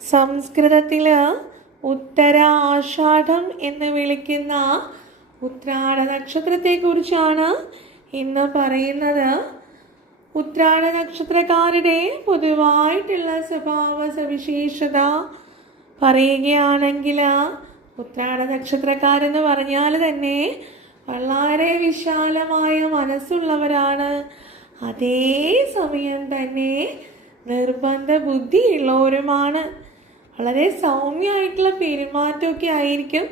സംസ്കൃതത്തിൽ ഉത്തര ആഷാഢം എന്ന് വിളിക്കുന്ന ഉത്രാട നക്ഷത്രത്തെക്കുറിച്ചാണ് ഇന്ന് പറയുന്നത്. ഉത്രാട നക്ഷത്രക്കാരുടെ പൊതുവായിട്ടുള്ള സ്വഭാവ സവിശേഷത പറയുകയാണെങ്കിൽ ഉത്രാട നക്ഷത്രക്കാരെന്ന് പറഞ്ഞാൽ തന്നെ വളരെ വിശാലമായ മനസ്സുള്ളവരാണ്. അതേ സമയം തന്നെ നിർബന്ധ ബുദ്ധിയുള്ളവരുമാണ്. വളരെ സൗമ്യമായിട്ടുള്ള പെരുമാറ്റമൊക്കെ ആയിരിക്കും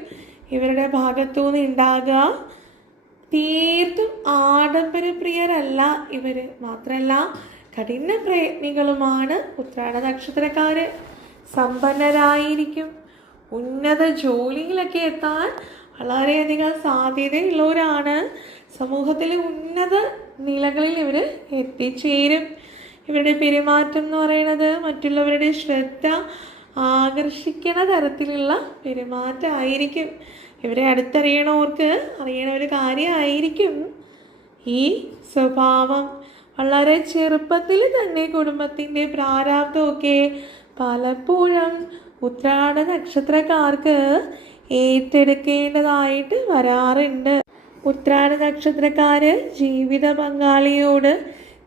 ഇവരുടെ ഭാഗത്തുനിന്ന് ഉണ്ടാകുക. തീർത്തും ആഡംബരപ്രിയരല്ല ഇവർ. മാത്രമല്ല കഠിന പ്രയത്നികളുമാണ് ഉത്രാട നക്ഷത്രക്കാർ. സമ്പന്നരായിരിക്കും. ഉന്നത ജോലിയിലൊക്കെ എത്താൻ വളരെയധികം സാധ്യതയുള്ളവരാണ്. സമൂഹത്തിലെ ഉന്നത നിലകളിൽ ഇവർ എത്തിച്ചേരും. ഇവരുടെ പെരുമാറ്റം എന്ന് പറയുന്നത് മറ്റുള്ളവരുടെ ശ്രദ്ധ ആകർഷിക്കുന്ന തരത്തിലുള്ള പെരുമാറ്റമായിരിക്കും. ഇവരെ അടുത്തറിയണവർക്ക് അറിയണ ഒരു കാര്യമായിരിക്കും ഈ സ്വഭാവം. വളരെ ചെറുപ്പത്തിൽ തന്നെ കുടുംബത്തിൻ്റെ പ്രാരാബ്ദമൊക്കെ പലപ്പോഴും ഉത്രാട നക്ഷത്രക്കാർക്ക് ഏറ്റെടുക്കേണ്ടതായിട്ട് വരാറുണ്ട്. ഉത്രാട നക്ഷത്രക്കാർ ജീവിത പങ്കാളിയോട്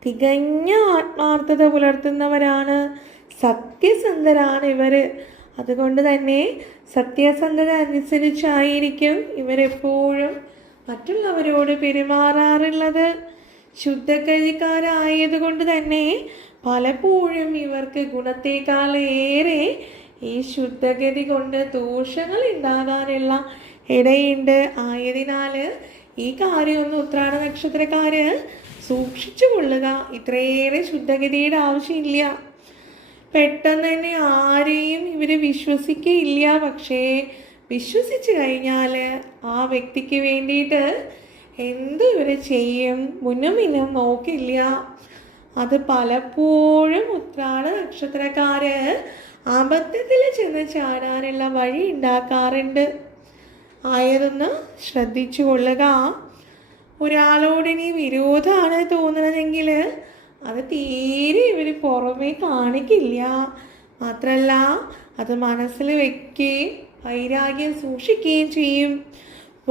തികഞ്ഞ ആത്മാർത്ഥത പുലർത്തുന്നവരാണ്. സത്യസന്ധരാണ് ഇവർ. അതുകൊണ്ട് തന്നെ സത്യസന്ധത അനുസരിച്ചായിരിക്കും ഇവരെപ്പോഴും മറ്റുള്ളവരോട് പെരുമാറാറുള്ളത്. ശുദ്ധഗതിക്കാരായതുകൊണ്ട് തന്നെ പലപ്പോഴും ഇവർക്ക് ഗുണത്തേക്കാളേറെ ഈ ശുദ്ധഗതി കൊണ്ട് ദോഷങ്ങൾ ഉണ്ടാകാനുള്ള ഇടയുണ്ട്. ആയതിനാൽ ഈ കാര്യമൊന്നും ഉത്രാട നക്ഷത്രക്കാർ സൂക്ഷിച്ചു കൊള്ളുക. ഇത്രയേറെ ശുദ്ധഗതിയുടെ ആവശ്യമില്ല. പെട്ടെന്ന് തന്നെ ആരെയും ഇവർ വിശ്വസിക്കുകയില്ല. പക്ഷേ വിശ്വസിച്ച് കഴിഞ്ഞാൽ ആ വ്യക്തിക്ക് വേണ്ടിയിട്ട് എന്ത് ഇവർ ചെയ്യും, മുന്നും പിന്നും നോക്കില്ല. അത് പലപ്പോഴും ഉത്രാട നക്ഷത്രക്കാർ അബദ്ധത്തിൽ ചെന്ന് ചാടാനുള്ള വഴി ഉണ്ടാക്കാറുണ്ട്. ആയതൊന്ന് ശ്രദ്ധിച്ചു കൊള്ളുക. ഒരാളോട് ഇനി വിരോധമാണ് തോന്നുന്നതെങ്കിൽ അത് തീരെ ഇവർ പുറമേ കാണിക്കില്ല. മാത്രമല്ല അത് മനസ്സിൽ വയ്ക്കുകയും വൈരാഗ്യം സൂക്ഷിക്കുകയും ചെയ്യും.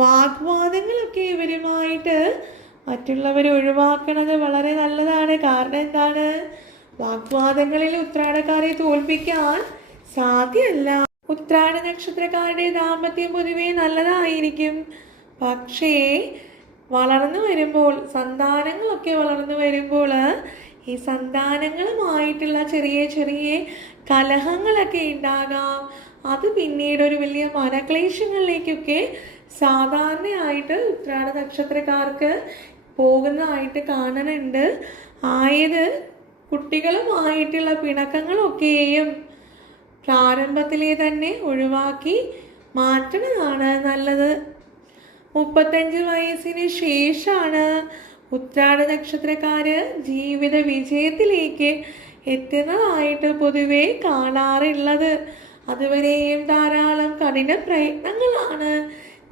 വാഗ്വാദങ്ങളൊക്കെ ഇവരുമായിട്ട് മറ്റുള്ളവർ ഒഴിവാക്കുന്നത് വളരെ നല്ലതാണ്. കാരണം എന്താണ്? വാഗ്വാദങ്ങളിൽ ഉത്രാടക്കാരെ തോൽപ്പിക്കാൻ സാധ്യമല്ല. ഉത്രാട നക്ഷത്രക്കാരുടെ ദാമ്പത്യം പൊതുവെ നല്ലതായിരിക്കും. പക്ഷേ വളർന്നു വരുമ്പോൾ, സന്താനങ്ങളൊക്കെ വളർന്നു വരുമ്പോൾ ഈ സന്താനങ്ങളുമായിട്ടുള്ള ചെറിയ ചെറിയ കലഹങ്ങളൊക്കെ ഉണ്ടാകാം. അത് പിന്നീട് ഒരു വലിയ മനക്ലേശങ്ങളിലേക്കൊക്കെ സാധാരണയായിട്ട് ഉത്രാട നക്ഷത്രക്കാർക്ക് പോകുന്നതായിട്ട് കാണുന്നുണ്ട്. ആയത് കുട്ടികളുമായിട്ടുള്ള പിണക്കങ്ങളൊക്കെയും പ്രാരംഭത്തിലെ തന്നെ ഒഴിവാക്കി മാറ്റുന്നതാണ് നല്ലത്. 35 വയസ്സിന് ശേഷമാണ് ഉത്രാട നക്ഷത്രക്കാർ ജീവിത വിജയത്തിലേക്ക് എത്തുന്നതായിട്ട് പൊതുവെ കാണാറുള്ളത്. അതുവരെയും ധാരാളം കഠിന പ്രയത്നങ്ങളാണ്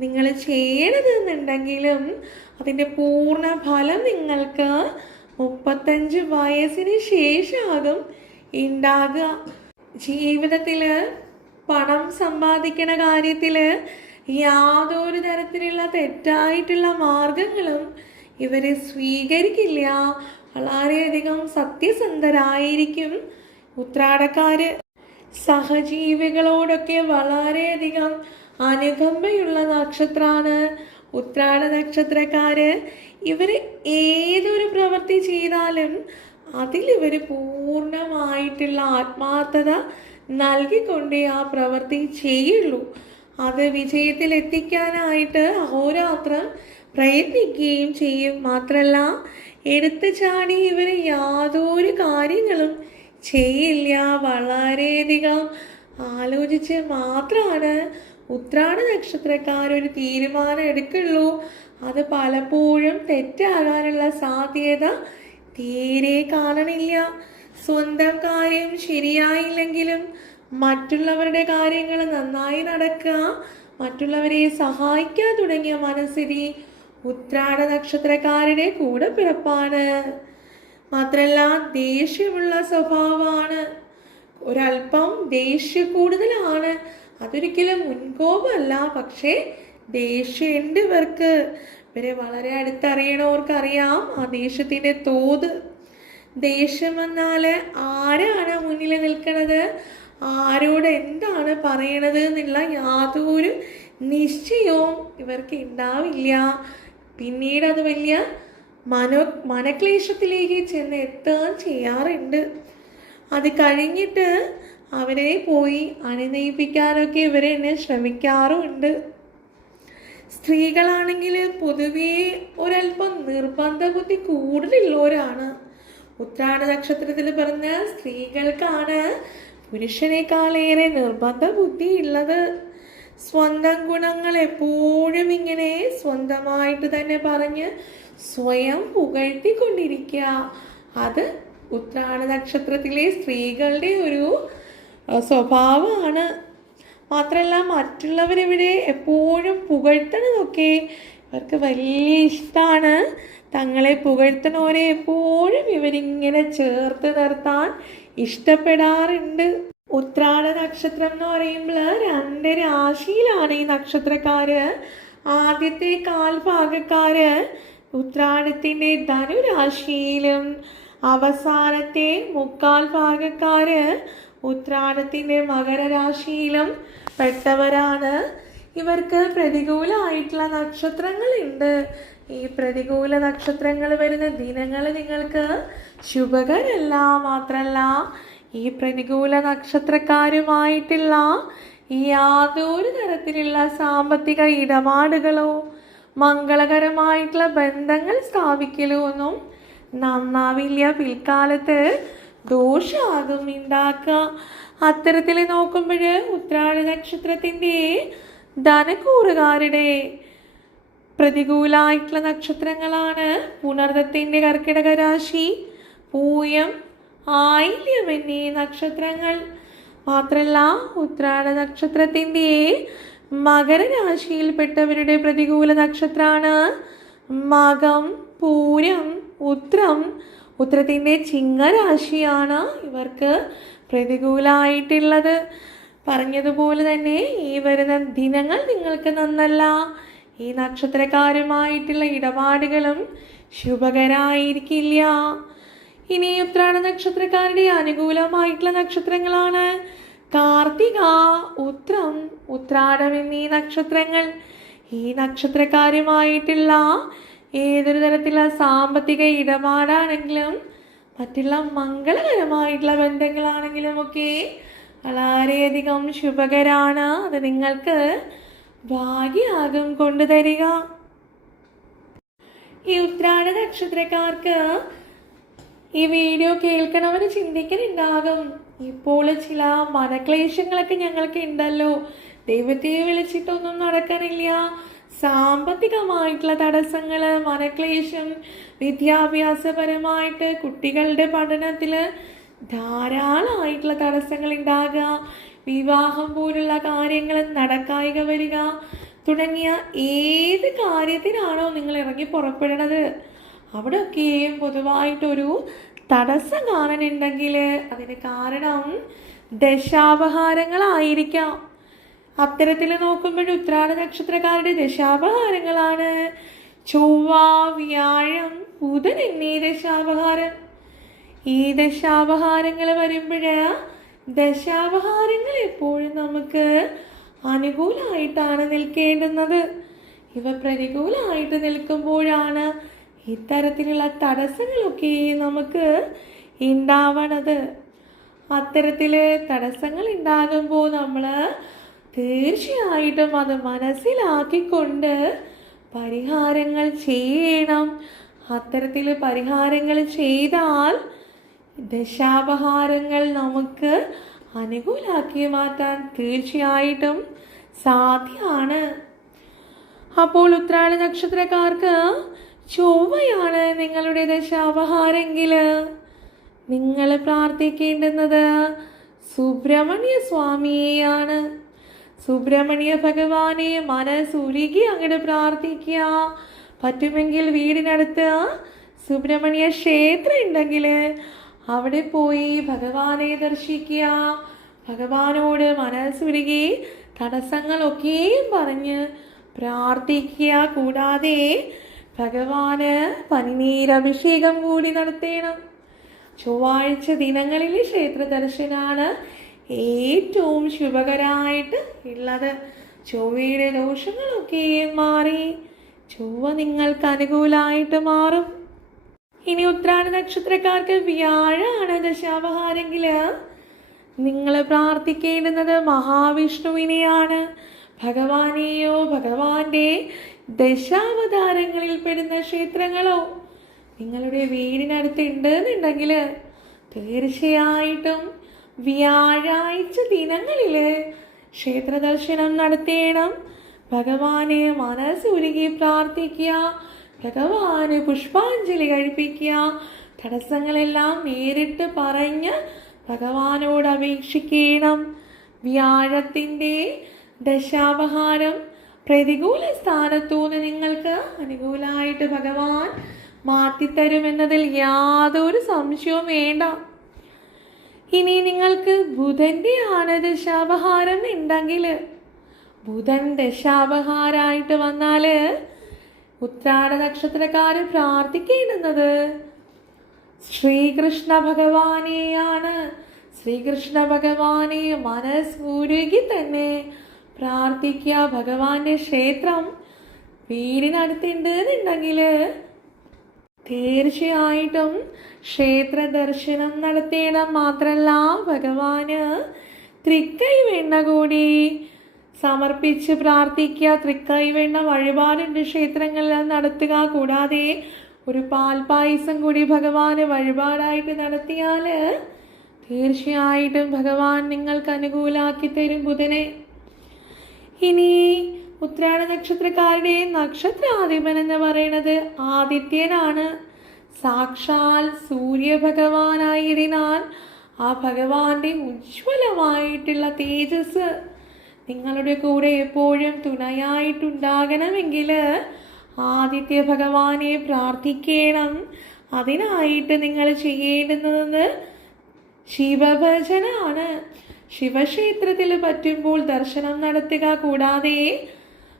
നിങ്ങൾ ചെയ്യണതെന്നുണ്ടെങ്കിലും അതിൻ്റെ പൂർണ്ണ ഫലം നിങ്ങൾക്ക് 35 വയസ്സിന് ശേഷമാകും ഉണ്ടാകുക. ജീവിതത്തിൽ പണം സമ്പാദിക്കണ കാര്യത്തിൽ യാതൊരു തരത്തിലുള്ള തെറ്റായിട്ടുള്ള മാർഗങ്ങളും ഇവരെ സ്വീകരിക്കില്ല. വളരെയധികം സത്യസന്ധരായിരിക്കും ഉത്രാടക്കാർ. സഹജീവികളോടൊക്കെ വളരെയധികം അനുകമ്പയുള്ള നക്ഷത്രമാണ് ഉത്രാട നക്ഷത്രക്കാർ. ഇവർ ഏതൊരു പ്രവൃത്തി ചെയ്താലും അതിലിവർ പൂർണ്ണമായിട്ടുള്ള ആത്മാർത്ഥത നൽകിക്കൊണ്ടേ ആ പ്രവൃത്തി ചെയ്യുള്ളൂ. അത് വിജയത്തിലെത്തിക്കാനായിട്ട് അഹോരാത്രം പ്രയത്നിക്കുകയും ചെയ്യും. മാത്രമല്ല എടുത്തു ചാടി ഇവർ യാതൊരു കാര്യങ്ങളും ചെയ്യില്ല. വളരെയധികം ആലോചിച്ച് മാത്രമാണ് ഉത്രാട നക്ഷത്രക്കാരൊരു തീരുമാനം എടുക്കുള്ളൂ. അത് പലപ്പോഴും തെറ്റാകാനുള്ള സാധ്യത തീരെ കാണണില്ല. സ്വന്തം കാര്യം ശരിയായില്ലെങ്കിലും മറ്റുള്ളവരുടെ കാര്യങ്ങൾ നന്നായി നടക്കുക, മറ്റുള്ളവരെ സഹായിക്കാൻ തുടങ്ങിയ മനസ്ഥിതി ഉത്രാട നക്ഷത്രക്കാരുടെ കൂടെ പിറപ്പാണ്. മാത്രമല്ല ദേഷ്യമുള്ള സ്വഭാവമാണ്. ഒരല്പം ദേഷ്യ കൂടുതലാണ്. അതൊരിക്കലും മുൻകോപമല്ല, പക്ഷേ ദേഷ്യമുണ്ട് ഇവർക്ക്. ഇവരെ വളരെ അടുത്തറിയണവർക്കറിയാം ആ ദേഷ്യത്തിൻ്റെ തോത്. ദേഷ്യം വന്നാൽ ആരാണ് മുന്നിൽ നിൽക്കുന്നത്, ആരോട് എന്താണ് പറയണത് എന്നുള്ള യാതൊരു നിശ്ചയവും ഇവർക്ക് ഉണ്ടാവില്ല. പിന്നീട് അത് വലിയ മനക്ലേശത്തിലേക്ക് ചെന്ന് എത്താൻ ചെയ്യാറുണ്ട്. അത് കഴിഞ്ഞിട്ട് അവരെ പോയി അനുനയിപ്പിക്കാനൊക്കെ ഇവരെ എന്നെ ശ്രമിക്കാറുമുണ്ട്. സ്ത്രീകളാണെങ്കിൽ പൊതുവേ ഒരല്പം നിർബന്ധ ബുദ്ധി കൂടുതലുള്ളവരാണ്. ഉത്രാട നക്ഷത്രത്തിൽ പറഞ്ഞ സ്ത്രീകൾക്കാണ് പുരുഷനേക്കാളേറെ നിർബന്ധ ബുദ്ധി ഉള്ളത്. സ്വന്തം ഗുണങ്ങൾ എപ്പോഴും ഇങ്ങനെ സ്വന്തമായിട്ട് തന്നെ പറഞ്ഞ് സ്വയം പുകഴ്ത്തിക്കൊണ്ടിരിക്കുക, അത് ഉത്രാട നക്ഷത്രത്തിലെ സ്ത്രീകളുടെ ഒരു സ്വഭാവമാണ്. മാത്രമല്ല മറ്റുള്ളവരിവിടെ എപ്പോഴും പുകഴ്ത്തണതൊക്കെ ഇവർക്ക് വലിയ ഇഷ്ടമാണ്. തങ്ങളെ പുകഴ്ത്തണവരെ എപ്പോഴും ഇവരിങ്ങനെ ചേർത്ത് നിർത്താൻ ഇഷ്ടപ്പെടാറുണ്ട്. ഉത്രാട നക്ഷത്രം എന്ന് പറയുമ്പോൾ 2 രാശിയിലാണ് ഈ നക്ഷത്രക്കാര്. ആദ്യത്തെ കാൽഭാഗക്കാര് ഉത്രാടത്തിൻ്റെ ധനുരാശിയിലും അവസാനത്തെ 3/4 ഭാഗക്കാര് ഉത്രാടത്തിൻ്റെ മകരരാശിയിലും പെട്ടവരാണ്. ഇവർക്ക് പ്രതികൂലമായിട്ടുള്ള നക്ഷത്രങ്ങളുണ്ട്. ഈ പ്രതികൂല നക്ഷത്രങ്ങൾ വരുന്ന ദിനങ്ങൾ നിങ്ങൾക്ക് ശുഭകരല്ല. മാത്രമല്ല ഈ പ്രതികൂല നക്ഷത്രക്കാരുമായിട്ടുള്ള യാതൊരു തരത്തിലുള്ള സാമ്പത്തിക ഇടപാടുകളോ മംഗളകരമായിട്ടുള്ള ബന്ധങ്ങൾ സ്ഥാപിക്കലോ ഒന്നും നന്നാവില്ല. പിൽക്കാലത്ത് ദോഷമാകും ഉണ്ടാക്കുക. അത്തരത്തിൽ നോക്കുമ്പോൾ ഉത്രാട നക്ഷത്രത്തിൻ്റെ ധനക്കൂറുകാരുടെ പ്രതികൂലമായിട്ടുള്ള നക്ഷത്രങ്ങളാണ് പുണർദത്തിൻ്റെ കർക്കിടക രാശി, പൂയം, ആയില്യം എന്നീ നക്ഷത്രങ്ങൾ. മാത്രമല്ല ഉത്രാട നക്ഷത്രത്തിൻ്റെ മകരരാശിയിൽപ്പെട്ടവരുടെ പ്രതികൂല നക്ഷത്രമാണ് മകം, പൂരം, ഉത്രം. ഉത്രത്തിൻ്റെ ചിങ്ങരാശിയാണ് ഇവർക്ക് പ്രതികൂലമായിട്ടുള്ളത്. പറഞ്ഞതുപോലെ തന്നെ ഈ വരുന്ന ദിനങ്ങൾ നിങ്ങൾക്ക് നന്നല്ല. ഈ നക്ഷത്രക്കാരുമായിട്ടുള്ള ഇടപാടുകളും ശുഭകരായിരിക്കില്ല. ഇനി ഉത്രാട നക്ഷത്രക്കാരുടെ അനുകൂലമായിട്ടുള്ള നക്ഷത്രങ്ങളാണ് കാർത്തിക, ഉത്രം, ഉത്രാടം എന്നീ നക്ഷത്രങ്ങൾ. ഈ നക്ഷത്രക്കാരുമായിട്ടുള്ള ഏതൊരു തരത്തിലുള്ള സാമ്പത്തിക ഇടപാടാണെങ്കിലും മറ്റുള്ള മംഗളകരമായിട്ടുള്ള ബന്ധങ്ങളാണെങ്കിലും ഒക്കെ വളരെയധികം ശുഭകരാണ്. അത് നിങ്ങൾക്ക് ഭാഗ്യമാകും കൊണ്ടുതരിക. ഈ ഉത്രാട നക്ഷത്രക്കാർക്ക് ഈ വീഡിയോ കേൾക്കണവർ ചിന്തിക്കുന്നുണ്ടാകും, ഇപ്പോൾ ചില മനക്ലേശങ്ങളൊക്കെ ഞങ്ങൾക്ക് ഉണ്ടല്ലോ, ദൈവത്തെ വിളിച്ചിട്ടൊന്നും നടക്കണില്ല, സാമ്പത്തികമായിട്ടുള്ള തടസ്സങ്ങൾ, മനക്ലേശം, വിദ്യാഭ്യാസപരമായിട്ട് കുട്ടികളുടെ പഠനത്തിൽ ധാരാളമായിട്ടുള്ള തടസ്സങ്ങൾ ഉണ്ടാകുക, വിവാഹം പോലുള്ള കാര്യങ്ങൾ നടക്കായിക വരിക തുടങ്ങിയ ഏത് കാര്യത്തിനാണോ നിങ്ങൾ ഇറങ്ങി പുറപ്പെടുന്നത് അവിടെയൊക്കെയും പൊതുവായിട്ടൊരു തടസ്സം കാണുന്നുണ്ടെങ്കിൽ അതിന് കാരണം ദശാപഹാരങ്ങളായിരിക്കാം. അത്തരത്തിൽ നോക്കുമ്പോൾ ഉത്രാട നക്ഷത്രക്കാരുടെ ദശാപഹാരങ്ങളാണ് ചൊവ്വ, വ്യാഴം, ബുധൻ എന്നീ ദശാപഹാരം. ഈ ദശാപഹാരങ്ങൾ വരുമ്പോൾ ദശാപഹാരങ്ങൾ എപ്പോഴും നമുക്ക് അനുകൂലമായിട്ടാണ് നിൽക്കേണ്ടുന്നത്. ഇവ പ്രതികൂലമായിട്ട് നിൽക്കുമ്പോഴാണ് ഇത്തരത്തിലുള്ള തടസ്സങ്ങളൊക്കെ നമുക്ക് ഉണ്ടാവണത്. അത്തരത്തിൽ തടസ്സങ്ങൾ ഉണ്ടാകുമ്പോൾ നമ്മൾ തീർച്ചയായിട്ടും അത് മനസ്സിലാക്കിക്കൊണ്ട് പരിഹാരങ്ങൾ ചെയ്യണം. അത്തരത്തിൽ പരിഹാരങ്ങൾ ചെയ്താൽ ദശാപഹാരങ്ങൾ നമുക്ക് അനുകൂലമാക്കി മാറ്റാൻ തീർച്ചയായിട്ടും സാധ്യമാണ്. അപ്പോൾ ഉത്രാട നക്ഷത്രക്കാർക്ക് ചൊവ്വയാണ് നിങ്ങളുടെ ദശാപഹാരെങ്കിൽ നിങ്ങൾ പ്രാർത്ഥിക്കേണ്ടുന്നത് സുബ്രഹ്മണ്യ സ്വാമിയെയാണ്. സുബ്രഹ്മണ്യ ഭഗവാനെ മനസ്സുരുകി അങ്ങോട്ട് പ്രാർത്ഥിക്കുക. പറ്റുമെങ്കിൽ വീടിനടുത്ത് സുബ്രഹ്മണ്യ ക്ഷേത്രം ഉണ്ടെങ്കിൽ അവിടെ പോയി ഭഗവാനെ ദർശിക്കുക, ഭഗവാനോട് മനസ്സുരുകി തടസ്സങ്ങളൊക്കെയും പറഞ്ഞ് പ്രാർത്ഥിക്കുക. കൂടാതെ ഭഗവാന് പനിനീരഭിഷേകം കൂടി നടത്തണം. ചൊവ്വാഴ്ച ദിനങ്ങളിൽ ക്ഷേത്ര ദർശനാണ് ഏറ്റവും ശുഭകരമായിട്ട് ഉള്ളത്. ചൊവ്വയുടെ ദോഷങ്ങളൊക്കെയും മാറി ചൊവ്വ നിങ്ങൾക്ക് അനുകൂലമായിട്ട് മാറും. ഇനി ഉത്രാട നക്ഷത്രക്കാർക്ക് വ്യാഴാണ് ദശാപഹാരെങ്കിൽ നിങ്ങൾ പ്രാർത്ഥിക്കേണ്ടുന്നത് മഹാവിഷ്ണുവിനെയാണ്. ഭഗവാനെയോ ഭഗവാന്റെ ദശാവതാരങ്ങളിൽ പെടുന്ന ക്ഷേത്രങ്ങളോ നിങ്ങളുടെ വീടിനടുത്ത് ഉണ്ടെന്നുണ്ടെങ്കിൽ തീർച്ചയായിട്ടും വ്യാഴാഴ്ച ദിനങ്ങളിൽ ക്ഷേത്ര ദർശനം നടത്തണം. ഭഗവാനെ മനസ്സുരുകി പ്രാർത്ഥിക്കുക, ഭഗവാന് പുഷ്പാഞ്ജലി കഴിപ്പിക്കുക. തടസ്സങ്ങളെല്ലാം നേരിട്ട് പറഞ്ഞ് ഭഗവാനോട് അപേക്ഷിക്കണം. വ്യാഴത്തിൻ്റെ ദശാപഹാരം പ്രതികൂല സ്ഥാനത്തുനിന്ന് നിങ്ങൾക്ക് അനുകൂലമായിട്ട് ഭഗവാൻ മാറ്റിത്തരുമെന്നതിൽ യാതൊരു സംശയവും വേണ്ട. ഇനി നിങ്ങൾക്ക് ബുധൻ്റെ ആണ് ദശാപഹാരം ഉണ്ടെങ്കിൽ, ബുധൻ ദശാപഹാരമായിട്ട് വന്നാൽ ഉത്രാട നക്ഷത്രക്കാർ പ്രാർത്ഥിക്കേണ്ടുന്നത് ശ്രീകൃഷ്ണ ഭഗവാനെയാണ്. ശ്രീകൃഷ്ണ ഭഗവാനെ മനസ്സുരുകി തന്നെ പ്രാർത്ഥിക്കുക. ഭഗവാന്റെ ക്ഷേത്രം വീടിനടുത്തുണ്ട് എന്നുണ്ടെങ്കിൽ തീർച്ചയായിട്ടും ക്ഷേത്ര ദർശനം നടത്തണം. മാത്രമല്ല ഭഗവാന് തൃക്കൈ വെണ്ണ കൂടി സമർപ്പിച്ച് പ്രാർത്ഥിക്കുക. തൃക്കൈ വെണ്ണ വഴിപാടുണ്ട് ക്ഷേത്രങ്ങളിൽ നടത്തുക. കൂടാതെ ഒരു പാൽപായസം കൂടി ഭഗവാന് വഴിപാടായിട്ട് നടത്തിയാൽ തീർച്ചയായിട്ടും ഭഗവാൻ നിങ്ങൾക്ക് അനുകൂലമാക്കി തരും ബുധനെ. ഇനി ഉത്രാട നക്ഷത്രക്കാരുടെ നക്ഷത്രാധിപൻ എന്ന് പറയുന്നത് ആദിത്യനാണ്. സാക്ഷാൽ സൂര്യഭഗവാനായതിനാൽ ആ ഭഗവാന്റെ ഉജ്ജ്വലമായിട്ടുള്ള തേജസ് നിങ്ങളുടെ കൂടെ എപ്പോഴും തുണയായിട്ടുണ്ടാകണമെങ്കിൽ ആദിത്യ ഭഗവാനെ പ്രാർത്ഥിക്കണം. അതിനായിട്ട് നിങ്ങൾ ചെയ്യേണ്ടുന്നത് ശിവഭജനാണ്. ശിവക്ഷേത്രത്തിൽ പറ്റുമ്പോൾ ദർശനം നടത്തുക. കൂടാതെ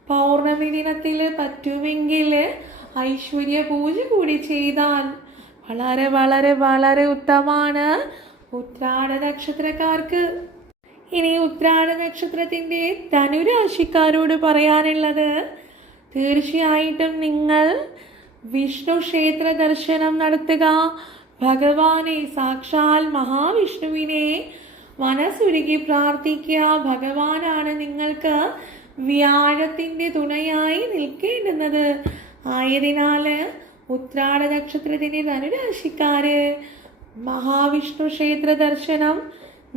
പൗർണമി ദിനത്തിൽ പറ്റുമെങ്കിൽ ഐശ്വര്യ പൂജ കൂടി ചെയ്താൽ വളരെ വളരെ വളരെ ഉത്തമമാണ് ഉത്രാട നക്ഷത്രക്കാർക്ക്. ഇനി ഉത്രാട നക്ഷത്രത്തിൻ്റെ ധനുരാശിക്കാരോട് പറയാനുള്ളത് തീർച്ചയായിട്ടും നിങ്ങൾ വിഷ്ണു ക്ഷേത്ര ദർശനം നടത്തുക. ഭഗവാനെ സാക്ഷാൽ മഹാവിഷ്ണുവിനെ മനസ്സുരുകി പ്രാർത്ഥിക്കുക. ഭഗവാനാണ് നിങ്ങൾക്ക് വ്യാഴത്തിൻ്റെ തുണയായി നിൽക്കേണ്ടുന്നത്. ആയതിനാൽ ഉത്രാട നക്ഷത്രത്തിൻ്റെ ധനുരാശിക്കാര് മഹാവിഷ്ണു ക്ഷേത്ര ദർശനം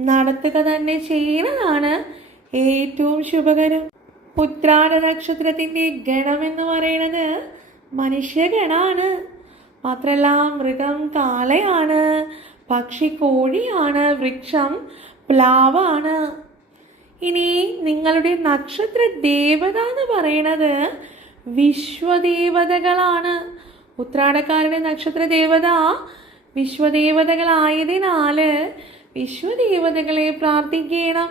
നടത്തുക തന്നെ ചെയ്യുന്നതാണ് ഏറ്റവും ശുഭകരം. ഉത്രാട നക്ഷത്രത്തിൻ്റെ ഗണമെന്ന് പറയുന്നത് മനുഷ്യഗണാണ്. മാത്രമല്ല മൃഗം കാളയാണ്, പക്ഷി കോഴിയാണ്, വൃക്ഷം പ്ലാവാണ്. ഇനി നിങ്ങളുടെ നക്ഷത്ര ദേവത എന്ന് പറയുന്നത് വിശ്വദേവതകളാണ്. ഉത്രാടക്കാരുടെ നക്ഷത്ര ദേവത വിശ്വദേവതകളായതിനാൽ വിശ്വദേവതകളെ പ്രാർത്ഥിക്കണം.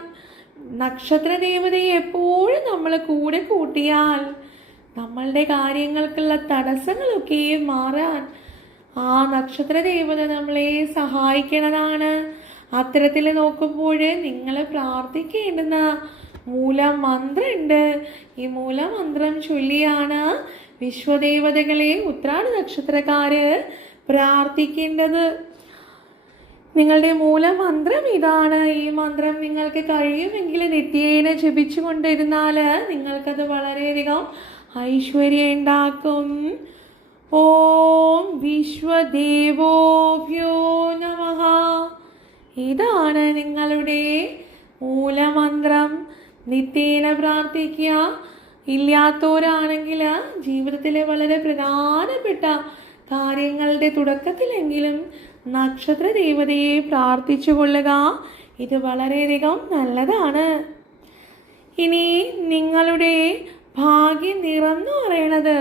നക്ഷത്ര ദേവതയെ എപ്പോഴും നമ്മൾ കൂടെ കൂട്ടിയാൽ നമ്മളുടെ കാര്യങ്ങൾക്കുള്ള തടസ്സങ്ങളൊക്കെ മാറാൻ ആ നക്ഷത്ര ദേവത നമ്മളെ സഹായിക്കുന്നതാണ്. അത്തരത്തിൽ നോക്കുമ്പോൾ നിങ്ങൾ പ്രാർത്ഥിക്കേണ്ടുന്ന മൂലമന്ത്രമുണ്ട്. ഈ മൂലമന്ത്രം ചൊല്ലിയാണ് വിശ്വദേവതകളെ ഉത്രാട നക്ഷത്രക്കാര് പ്രാർത്ഥിക്കേണ്ടത്. നിങ്ങളുടെ മൂലമന്ത്രം ഇതാണ്. ഈ മന്ത്രം നിങ്ങൾക്ക് കഴിയുമെങ്കിൽ നിത്യേന ജപിച്ചു കൊണ്ടിരുന്നാൽ നിങ്ങൾക്കത് വളരെയധികം ഐശ്വര്യം ഉണ്ടാക്കും. ഓം വിശ്വദേവോഭ്യോ നമഃ. ഇതാണ് നിങ്ങളുടെ മൂലമന്ത്രം. നിത്യേന പ്രാർത്ഥിക്കുക. ഇല്ലാത്തവരാണെങ്കിൽ ജീവിതത്തിലെ വളരെ പ്രധാനപ്പെട്ട കാര്യങ്ങളുടെ തുടക്കത്തിലെങ്കിലും നക്ഷത്ര ദേവതയെ പ്രാർത്ഥിച്ചു കൊള്ളുക. ഇത് വളരെയധികം നല്ലതാണ്. ഇനി നിങ്ങളുടെ ഭാഗ്യ നിറം എന്ന് പറയണത്,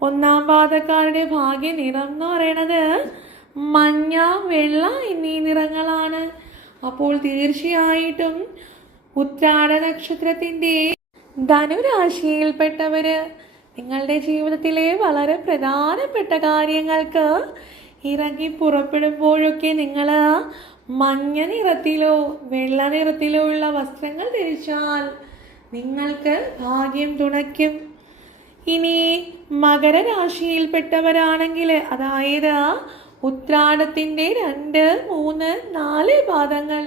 ഒന്നാം പാദക്കാരുടെ ഭാഗ്യ നിറം എന്ന് പറയണത് മഞ്ഞ, വെള്ള എന്നീ നിറങ്ങളാണ്. അപ്പോൾ തീർച്ചയായിട്ടും ഉത്രാട നക്ഷത്രത്തിൻ്റെ ധനുരാശിയിൽപ്പെട്ടവര് നിങ്ങളുടെ ജീവിതത്തിലെ വളരെ പ്രധാനപ്പെട്ട കാര്യങ്ങൾക്ക് ഇറങ്ങി പുറപ്പെടുമ്പോഴൊക്കെ നിങ്ങൾ മഞ്ഞ നിറത്തിലോ വെള്ള നിറത്തിലോ ഉള്ള വസ്ത്രങ്ങൾ ധരിച്ചാൽ നിങ്ങൾക്ക് ഭാഗ്യം തുണയ്ക്കും. ഇനി മകരരാശിയിൽപ്പെട്ടവരാണെങ്കിൽ, അതായത് ഉത്രാടത്തിൻ്റെ 2, 3, 4 പാദങ്ങൾ,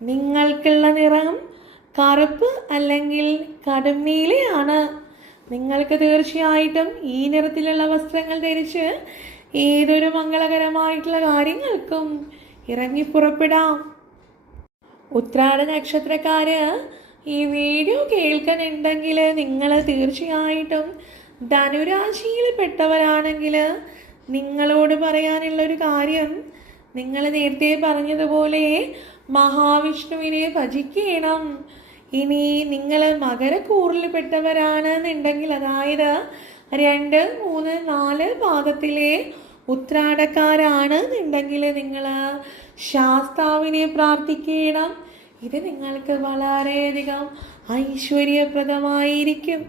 നിങ്ങൾക്കുള്ള നിറം കറുപ്പ് അല്ലെങ്കിൽ കടും നീലയാണ്. നിങ്ങൾക്ക് തീർച്ചയായിട്ടും ഈ നിറത്തിലുള്ള വസ്ത്രങ്ങൾ ധരിച്ച് ഏതൊരു മംഗളകരമായിട്ടുള്ള കാര്യങ്ങൾക്കും ഇറങ്ങി പുറപ്പെടാം. ഉത്രാട നക്ഷത്രക്കാര് ഈ വീഡിയോ കേൾക്കുന്നുണ്ടെങ്കിൽ നിങ്ങൾ തീർച്ചയായിട്ടും ധനുരാശിയിൽപ്പെട്ടവരാണെങ്കിൽ നിങ്ങളോട് പറയാനുള്ളൊരു കാര്യം, നിങ്ങൾ നേരത്തെ പറഞ്ഞതുപോലെ മഹാവിഷ്ണുവിനെ ഭജിക്കണം. ഇനി നിങ്ങൾ മകരക്കൂറിൽപ്പെട്ടവരാണെന്നുണ്ടെങ്കിൽ, അതായത് 2, 3, 4 പാദത്തിലെ ഉത്രാടക്കാരാണെന്നുണ്ടെങ്കിൽ നിങ്ങൾ ശാസ്താവിനെ പ്രാർത്ഥിക്കണം. ഇത് നിങ്ങൾക്ക് വളരെയധികം ഐശ്വര്യപ്രദമായിരിക്കും.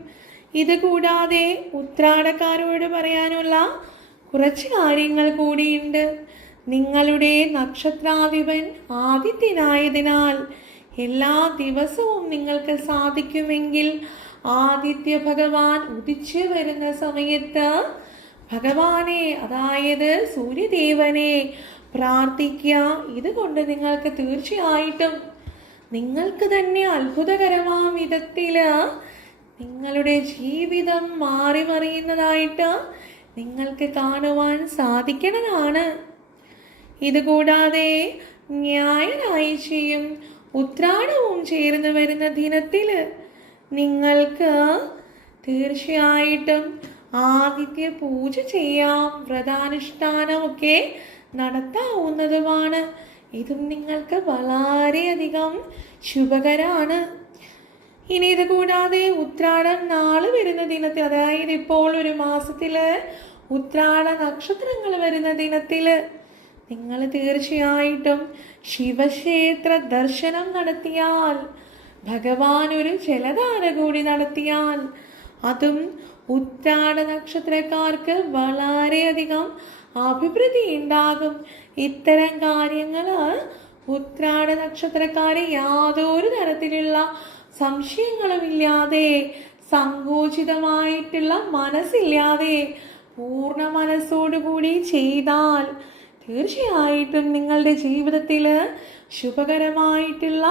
ഇത് കൂടാതെ ഉത്രാടക്കാരോട് പറയാനുള്ള കുറച്ച് കാര്യങ്ങൾ കൂടിയുണ്ട്. നിങ്ങളുടെ നക്ഷത്രാധിപൻ ആദിത്യനായതിനാൽ എല്ലാ ദിവസവും നിങ്ങൾക്ക് സാധിക്കുമെങ്കിൽ ആദിത്യ ഭഗവാൻ ഉദിച്ചു വരുന്ന സമയത്ത് ഭഗവാനെ, അതായത് സൂര്യദേവനെ പ്രാർത്ഥിക്കുക. ഇതുകൊണ്ട് നിങ്ങൾക്ക് തീർച്ചയായിട്ടും നിങ്ങൾക്ക് തന്നെ അത്ഭുതകരമായ വിധത്തിൽ നിങ്ങളുടെ ജീവിതം മാറി മറിയുന്നതായിട്ട് നിങ്ങൾക്ക് കാണുവാൻ സാധിക്കുന്നതാണ്. ഇതുകൂടാതെ ഞായറാഴ്ചയും ഉത്രാടവും ചേർന്ന് വരുന്ന ദിനത്തിൽ നിങ്ങൾക്ക് തീർച്ചയായിട്ടും ആദിത്യ പൂജ ചെയ്യാം, വ്രതാനുഷ്ഠാനമൊക്കെ നടത്താവുന്നതുമാണ്. ഇതും നിങ്ങൾക്ക് വളരെയധികം ശുഭകരമാണ്. ഇനി ഇത് കൂടാതെ ഉത്രാടം നാളെ വരുന്ന ദിനത്തിൽ, അതായത് ഇപ്പോൾ ഒരു മാസത്തിൽ ഉത്രാട നക്ഷത്രങ്ങൾ വരുന്ന ദിനത്തിൽ നിങ്ങൾ തീർച്ചയായിട്ടും ശിവക്ഷേത്ര ദർശനം നടത്തിയാൽ, ഭഗവാൻ ഒരു ജലദാന കൂടി നടത്തിയാൽ, അതും ഉത്രാട നക്ഷത്രക്കാർക്ക് വളരെയധികം അഭിവൃദ്ധി ഉണ്ടാകും. ഇത്തരം കാര്യങ്ങൾ ഉത്രാട നക്ഷത്രക്കാരെ യാതൊരു തരത്തിലുള്ള സംശയങ്ങളുമില്ലാതെ, സങ്കോചിതമായിട്ടുള്ള മനസ്സില്ലാതെ പൂർണ്ണ മനസ്സോടുകൂടി ചെയ്താൽ തീർച്ചയായിട്ടും നിങ്ങളുടെ ജീവിതത്തിൽ ശുഭകരമായിട്ടുള്ള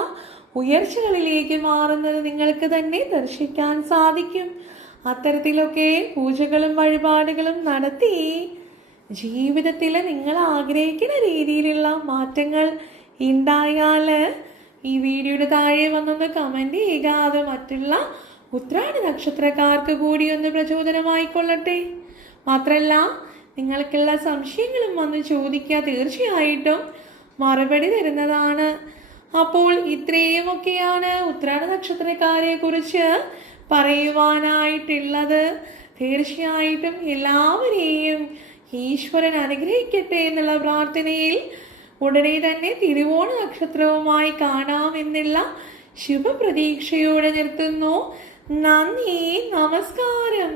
ഉയർച്ചകളിലേക്ക് മാറുന്നത് നിങ്ങൾക്ക് തന്നെ ദർശിക്കാൻ സാധിക്കും. അത്തരത്തിലൊക്കെ പൂജകളും വഴിപാടുകളും നടത്തി ജീവിതത്തിൽ നിങ്ങൾ ആഗ്രഹിക്കുന്ന രീതിയിലുള്ള മാറ്റങ്ങൾ ഉണ്ടായാൽ ഈ വീഡിയോയുടെ താഴെ വന്നൊന്ന് കമൻറ്റ് ചെയ്യുക. അത് മറ്റുള്ള ഉത്രാട നക്ഷത്രക്കാർക്ക് കൂടി ഒന്ന് പ്രചോദനമായിക്കൊള്ളട്ടെ. മാത്രമല്ല, നിങ്ങൾക്കുള്ള സംശയങ്ങളും വന്ന് ചോദിക്കുക, തീർച്ചയായിട്ടും മറുപടി തരുന്നതാണ്. അപ്പോൾ ഇത്രയുമൊക്കെയാണ് ഉത്രാട നക്ഷത്രക്കാരെ കുറിച്ച് പറയുവാനായിട്ടുള്ളത്. തീർച്ചയായിട്ടും എല്ലാവരെയും ഈശ്വരൻ അനുഗ്രഹിക്കട്ടെ എന്നുള്ള പ്രാർത്ഥനയിൽ ഉടനെ തന്നെ തിരുവോണ നക്ഷത്രവുമായി കാണാമെന്നുള്ള ശുഭപ്രതീക്ഷയോടെ നിർത്തുന്നു. നന്ദി, നമസ്കാരം.